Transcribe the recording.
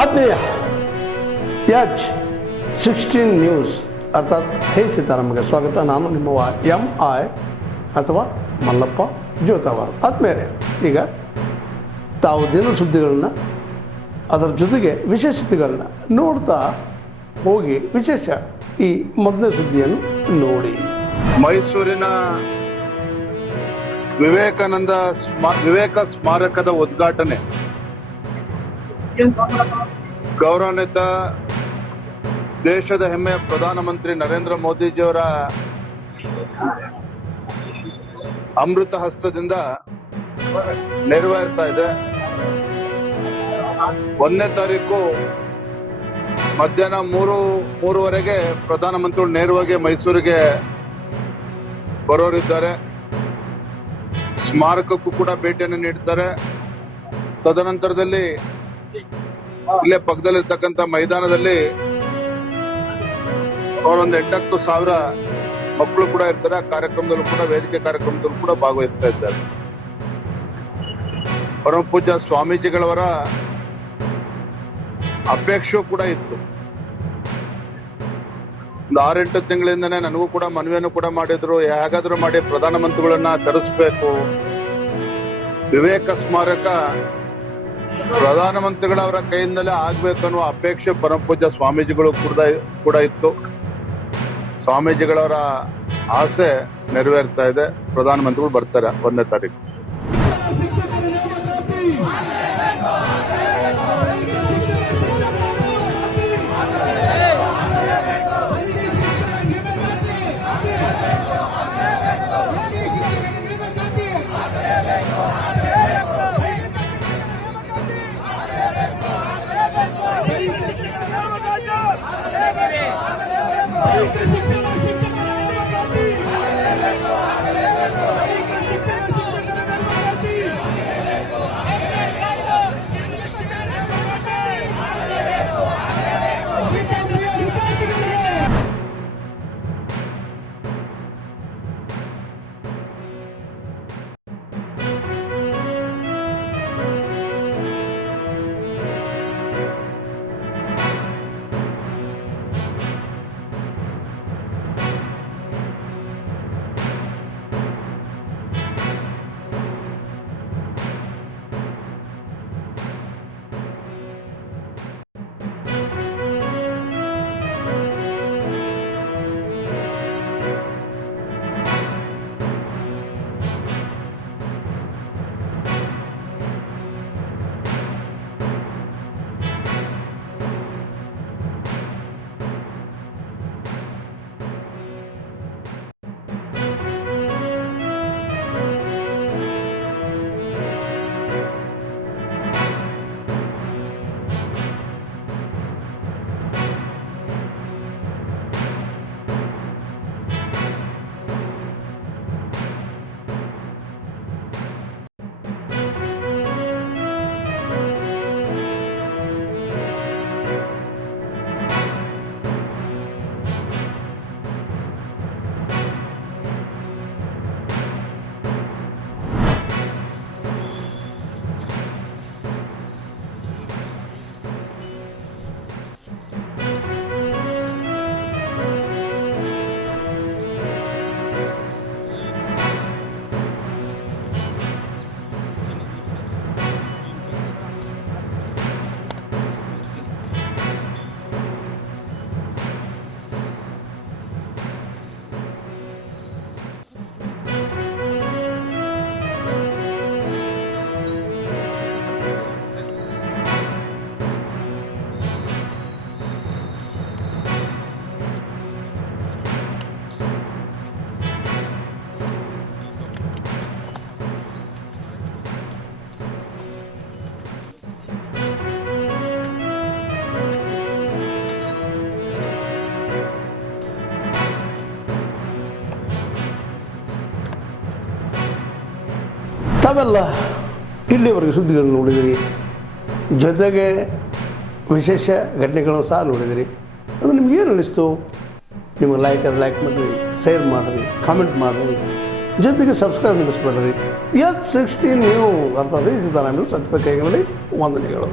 ಆತ್ಮೀಯ ಯಾಜ್ 16 ನ್ಯೂಸ್ ಅರ್ಥಾತ್ ಹೇ ಸೀತಾರಾಮ್ಗೆ ಸ್ವಾಗತ. ನಾನು ನಿಮ್ಮ MI ಅಥವಾ ಮಲ್ಲಪ್ಪ ಜೋತಾವಾರ್. ಆತ್ಮೀಯರೇ, ಈಗ ತಾವು ದಿನ ಸುದ್ದಿಗಳನ್ನು ಅದರ ಜೊತೆಗೆ ವಿಶೇಷತೆಗಳನ್ನ ನೋಡ್ತಾ ಹೋಗಿ ವಿಶೇಷ ಈ ಮೊದಲನೇ ಸುದ್ದಿಯನ್ನು ನೋಡಿ. ಮೈಸೂರಿನ ವಿವೇಕ ಸ್ಮಾರಕದ ಉದ್ಘಾಟನೆ ಗೌರವಾನ್ವಿತ ದೇಶದ ಹೆಮ್ಮೆಯ ಪ್ರಧಾನಮಂತ್ರಿ ನರೇಂದ್ರ ಮೋದಿಜಿಯವರ ಅಮೃತ ಹಸ್ತದಿಂದ ನೆರವೇರ್ತಾ ಇದೆ. 1ನೇ ತಾರೀಕು ಮಧ್ಯಾಹ್ನ 3:30 ಪ್ರಧಾನಮಂತ್ರಿಗಳು ನೇರವಾಗಿ ಮೈಸೂರಿಗೆ ಬರೋರಿದ್ದಾರೆ. ಸ್ಮಾರಕಕ್ಕೂ ಕೂಡ ಭೇಟಿಯನ್ನು ನೀಡುತ್ತಾರೆ. ತದನಂತರದಲ್ಲಿ ಇಲ್ಲೇ ಪಕ್ಕದಲ್ಲಿರ್ತಕ್ಕಂಥ ಮೈದಾನದಲ್ಲಿ ಅವರೊಂದು 8-10 ಸಾವಿರ ಮಕ್ಕಳು ಕೂಡ ಇರ್ತಾರೆ. ಆ ಕಾರ್ಯಕ್ರಮದಲ್ಲೂ ಕೂಡ ವೇದಿಕೆ ಕಾರ್ಯಕ್ರಮದಲ್ಲೂ ಕೂಡ ಭಾಗವಹಿಸ್ತಾ ಇದ್ದಾರೆ. ಪರಮ ಪೂಜ್ಯ ಸ್ವಾಮೀಜಿಗಳವರ ಅಪೇಕ್ಷೆಯೂ ಕೂಡ ಇತ್ತು. ಒಂದು 6-8 ತಿಂಗಳಿಂದನೇ ನನಗೂ ಕೂಡ ಮನವಿಯನ್ನು ಕೂಡ ಮಾಡಿದ್ರು, ಹೇಗಾದ್ರೂ ಮಾಡಿ ಪ್ರಧಾನಮಂತ್ರಿಗಳನ್ನ ಕರೆಸ್ಬೇಕು, ವಿವೇಕ ಸ್ಮಾರಕ ಪ್ರಧಾನಮಂತ್ರಿಗಳವರ ಕೈಯಿಂದಲೇ ಆಗ್ಬೇಕು ಅನ್ನುವ ಅಪೇಕ್ಷೆ ಪರಮ ಪೂಜ್ಯ ಸ್ವಾಮೀಜಿಗಳು ಕೂಡ ಇತ್ತು. ಸ್ವಾಮೀಜಿಗಳವರ ಆಸೆ ನೆರವೇರ್ತಾ ಇದೆ. ಪ್ರಧಾನಮಂತ್ರಿಗಳು ಬರ್ತಾರೆ 1ನೇ ತಾರೀಕು. ತಾವೆಲ್ಲ ಇಲ್ಲಿವರೆಗೆ ಸುದ್ದಿಗಳನ್ನು ನೋಡಿದಿರಿ, ಜೊತೆಗೆ ವಿಶೇಷ ಘಟನೆಗಳನ್ನು ಸಹ ನೋಡಿದಿರಿ. ಅದು ನಿಮ್ಗೇನು ಅನ್ನಿಸ್ತು? ನಿಮಗೆ ಲೈಕ್ ಮಾಡಿರಿ, ಶೇರ್ ಮಾಡಿರಿ, ಕಾಮೆಂಟ್ ಮಾಡಿರಿ, ಜೊತೆಗೆ ಸಬ್ಸ್ಕ್ರೈಬ್ ನಿಲ್ಲಿಸ್ಬೇಡ್ರಿ. 16 ನೀವು ಅರ್ಥಾತ್ ಸೀತಾರಾಮ್ ಸತ್ಯದ ಕೈಗಳಲ್ಲಿ ವಂದನೆಗಳು.